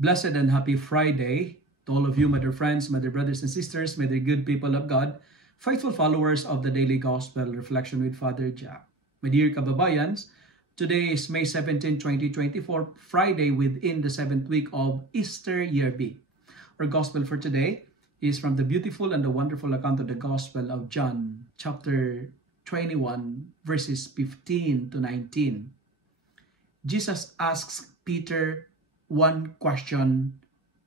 Blessed and happy Friday to all of you, my dear friends, my dear brothers and sisters, my dear good people of God, faithful followers of the Daily Gospel Reflection with Father Jack. My dear kababayans, today is May 17, 2024, Friday within the 7th week of Easter Year B. Our Gospel for today is from the beautiful and the wonderful account of the Gospel of John, chapter 21, verses 15 to 19. Jesus asks Peter one question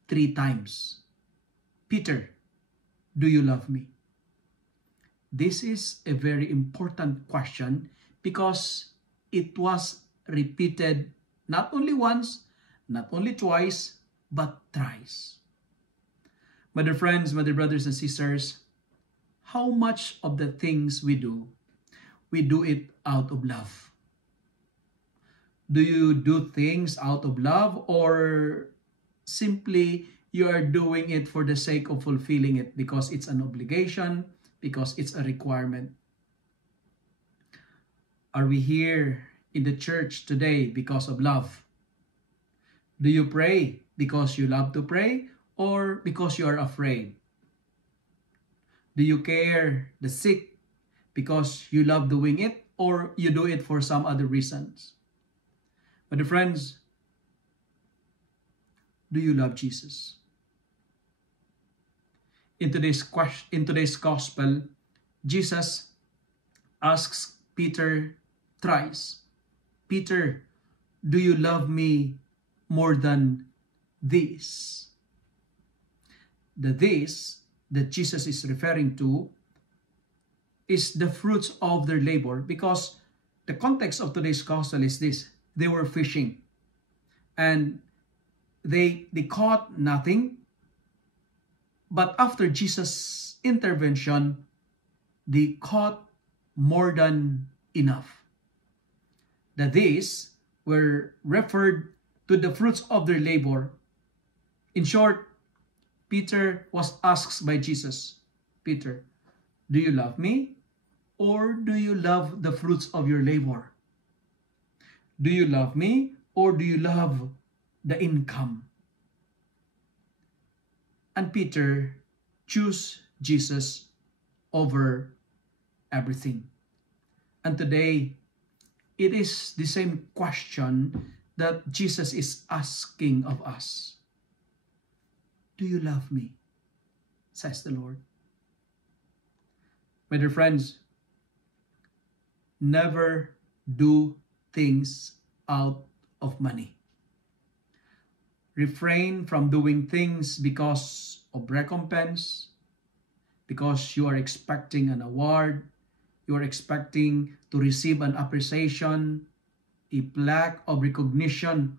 3 times. Peter, do you love me? This is a very important question because it was repeated not only once, not only twice, but thrice. My dear friends, my dear brothers and sisters, how much of the things we do it out of love? Do you do things out of love, or simply you are doing it for the sake of fulfilling it because it's an obligation, because it's a requirement? Are we here in the church today because of love? Do you pray because you love to pray, or because you are afraid? Do you care the sick because you love doing it, or you do it for some other reasons? My dear friends, do you love Jesus? In today's gospel, Jesus asks Peter thrice, Peter, do you love me more than this? The this that Jesus is referring to is the fruits of their labor, because the context of today's gospel is this: they were fishing and they caught nothing, but after Jesus' intervention, they caught more than enough. The these were referred to the fruits of their labor. In short, Peter was asked by Jesus, Peter, do you love me, or do you love the fruits of your labor? Do you love me, or do you love the income? And Peter chose Jesus over everything. And today, it is the same question that Jesus is asking of us. Do you love me? Says the Lord. My dear friends, never do things out of money. Refrain from doing things because of recompense, because you are expecting an award, you are expecting to receive an appreciation, a plaque of recognition.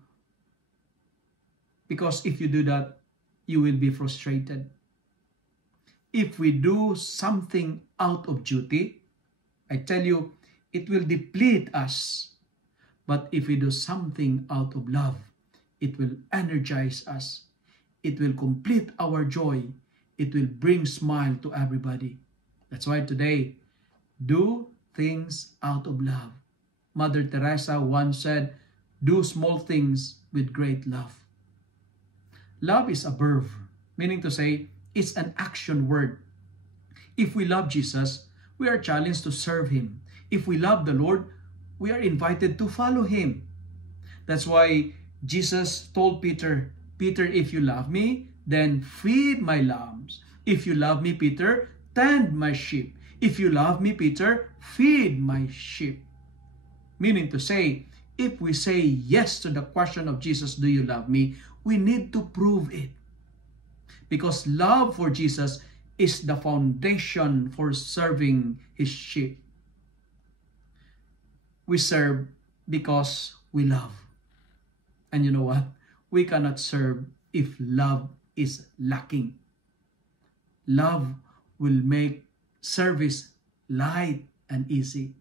Because if you do that, you will be frustrated. If we do something out of duty, I tell you, it will deplete us. But if we do something out of love, it will energize us. It will complete our joy. It will bring smile to everybody. That's why today, do things out of love. Mother Teresa once said, do small things with great love. Love is a verb, meaning to say, it's an action word. If we love Jesus, we are challenged to serve Him. If we love the Lord, we are invited to follow Him. That's why Jesus told Peter, Peter, if you love me, then feed my lambs. If you love me, Peter, tend my sheep. If you love me, Peter, feed my sheep. Meaning to say, if we say yes to the question of Jesus, do you love me? We need to prove it. Because love for Jesus is the foundation for serving His sheep. We serve because we love. And you know what? We cannot serve if love is lacking. Love will make service light and easy,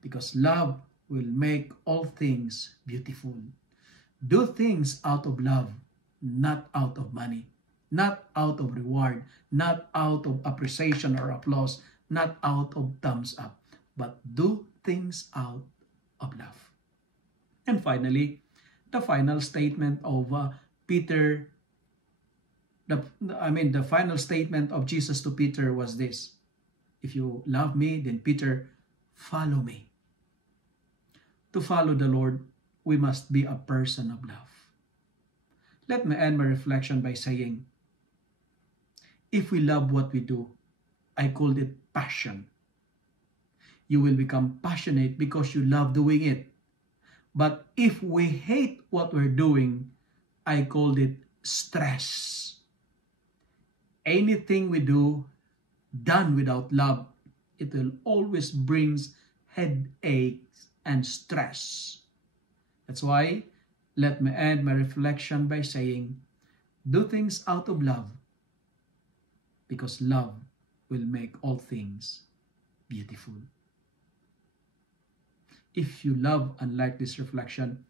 because love will make all things beautiful. Do things out of love, not out of money, not out of reward, not out of appreciation or applause, not out of thumbs up, but do things out of love. And finally, the final statement of Peter, the final statement of Jesus to Peter was this: if you love me, then Peter, follow me. To follow the Lord, we must be a person of love. Let me end my reflection by saying, if we love what we do, I called it passion. You will become passionate because you love doing it. But if we hate what we're doing, I called it stress. Anything we do done without love, it will always brings headaches and stress. That's why, let me end my reflection by saying, do things out of love, because love will make all things beautiful. If you love and like this reflection,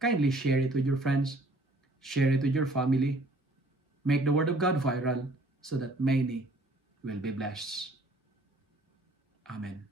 kindly share it with your friends, share it with your family, make the Word of God viral so that many will be blessed. Amen.